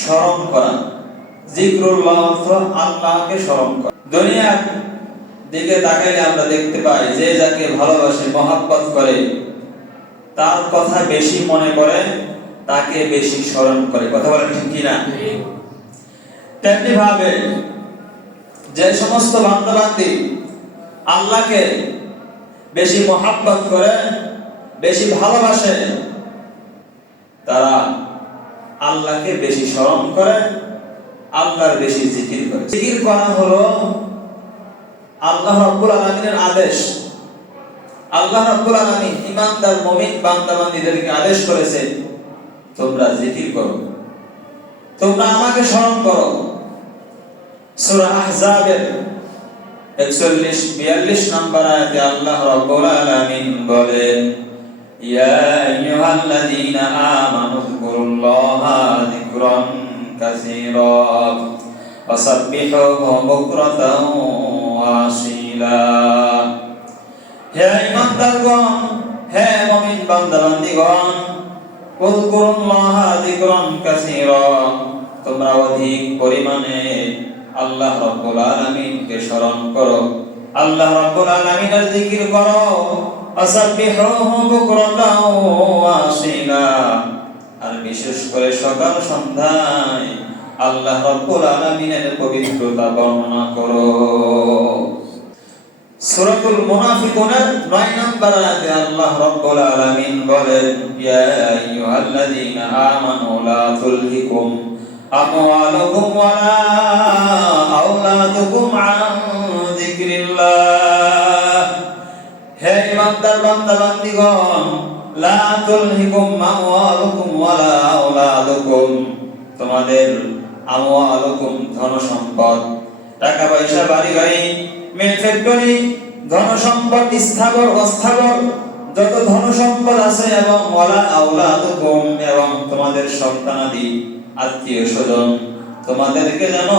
স্মরণ করা। যিকরুল্লাহ অর্থ আল্লাহকে স্মরণ করা। দুনিয়ার দিকে তাকাইলে আমরা দেখতে পাই যে যাকে ভালোবাসে, মহব্বত করে, তার কথা বেশি মনে করে, তাকে বেশি স্মরণ করে। কথা বলেন ঠিক কিনা? তেমনি ভাবে যে সমস্ত বান্দা-বান্দী আল্লাহকে বেশি মহব্বত করে, বেশি ভালোবাসে, তারা আল্লাহকে বেশি স্মরণ করে, আল্লাহর বেশি জিকির করে। জিকির করা হলো আল্লাহ রাব্বুল আলামিনের আদেশ। আল্লাহ রাব্বুল আলামিন ঈমানদার মুমিন বান্দা-বান্দীদেরকে আদেশ করেছে, তোমরা জিকির করো, তোমরা আমাকে স্মরণ করো। সূরা আহজাবের 41-42 নম্বর আয়াতে আল্লাহ রাব্বুল আলামিন বলেন, ইয়া আইয়ুহাল্লাযীনা আমানু যকুরুল্লাহা যিকরান কাসীরা ওয়াসাব্বিহুহু বুকরাতাও ওয়া আসীলা। হে ঈমানদারগণ, হে মুমিন বান্দা-বান্দীগণ, যকুরুল্লাহা যিকরান কাসীরা, তোমরা অধিক পরিমাণে আল্লাহ রাব্বুল আলামিনকে স্মরণ করো, আল্লাহ রাব্বুল আলামিনের জিকির করো। আসাব্বিহুহু বুকরাতাও ওয়া আসীলা, আর বিশেষ করে সকাল সন্ধ্যায় আল্লাহ রাব্বুল আলামিনের পবিত্রতা বর্ণনা করো। সূরাতুল মুনাফিকুনের 9 নম্বর আয়াতে আল্লাহ রাব্বুল আলামিন বলেন, ইয়া আইয়ুহাল্লাযীনা আমানু লা তুলহিকুম আমওয়ালুকুম ওয়ালা আওলাদুকুম আন যিকরিল্লাহ। হে ঈমানদার বান্দা-বান্দীগণ, লা তুলহিকুম আমওয়ালুকুম ওয়ালা আওলাদুকুম, তোমাদের আমওয়ালুকুম ধন সম্পদ, টাকা পয়সা, বাড়ি গাড়ি, মিল ফ্যাক্টরি, ধন সম্পদ, স্থাবর অস্থাবর যত ধন সম্পদ আছে, এবং ওয়ালা আওলাদুকুম, এবং তোমাদের সন্তানাদি, আত্মীয় স্বজন, তোমাদেরকে যেন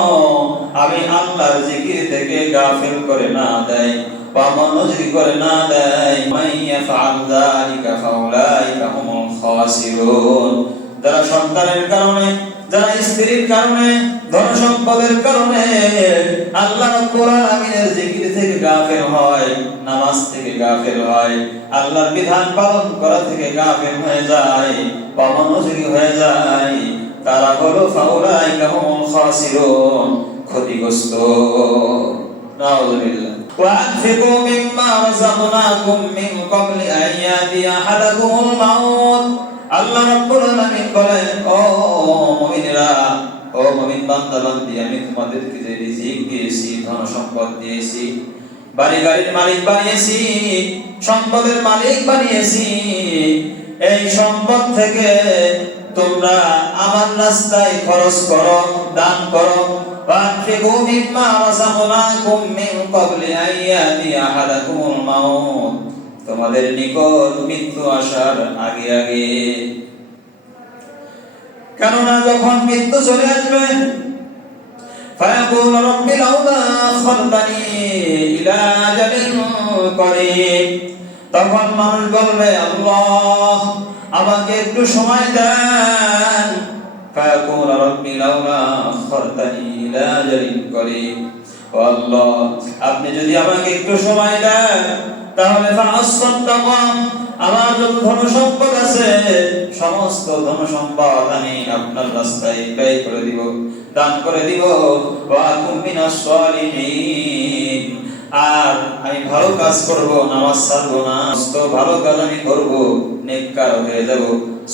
আমি আল্লাহর জিকির থেকে গাফিল করে না দেয় বা মনোযোগী করে না দেয়। মাইয়া ফাআল যালিকা ফাউলাইকা হুমুল খাসিরুন, যারা সন্তানের কারণে, যারা স্ত্রীর কারণে, ধন সম্পদের কারণে আল্লাহ রাব্বুল আলামিনের জিকির থেকে গাফিল হয়, নামাজ থেকে গাফিল হয়, আল্লাহর বিধান পালন করা থেকে গাফিল হয়ে যায়, অমনোযোগী হয়ে যায়, তারা হলো ফাউলাইকা হুমুল খাসিরুন, ক্ষতিগ্রস্ত। নাউযুবিল্লাহ। وأنفقوا مما رزقناكم من قبل أن يأتي أحدكم الموت। আল্লাহ রাব্বুল আলামিন বলেন, ও মুমিনেরা, ও মুমিন বান্দা-বান্দী, আমি তোমাদেরকে যে রিজিক দিয়েছি, ধন সম্পদ দিয়েছি, বাড়ি গাড়ির মালিক বানিয়েছি, সম্পদের মালিক বানিয়েছি, এই সম্পদ থেকে তোমরা আমার রাস্তায় খরচ করো, দান করো। وأنفقوا مما رزقناكم من قبل أن يأتي أحدكم الموت, তোমাদের নিকট মৃত্যু আসার আগে আগে। কেননা যখন মৃত্যু চলে আসবে, ফায়াকুল রাব্বি লাউলা আখখারতানি ইলা আজালিন করিব, তখন মানুষ বলবে, আল্লাহ আমাকে একটু সময় দেন। ফায়াকুল রাব্বি লাউলা আখখারতানি ইলা আজালিন করিব, ও আল্লাহ আপনি যদি আমাকে একটু সময় দেন, তাহলে আমার যত ধন সম্পদ আছে, সমস্ত ধন সম্পদ আমি আপনার রাস্তায় ব্যয় করে দিব, দান করে দিব। ওয়া আকুম মিনাস সালিহিন, আর আমি ভালো কাজ করব, নামাজ ছাড়বো না, সমস্ত ভালো কাজ আমি করব, নেককার হয়ে যাব,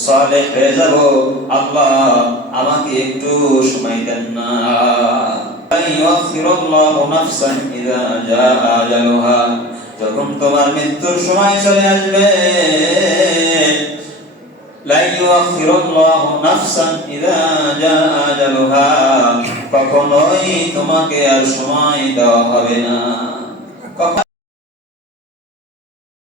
সালেহ হয়ে যাব। আল্লাহ আমাকে একটু সময় দেন না। আইয়ুখিরুল্লাহু নাফসান ইযা জাআ আজালুহা, যখন তোমার মৃত্যুর সময় চলে আসবে, লা ইউখিরুল্লাহু নাফসান ইযা জাআ আজালুহা, কখনোই তোমাকে আর সময় দেওয়া হবে না।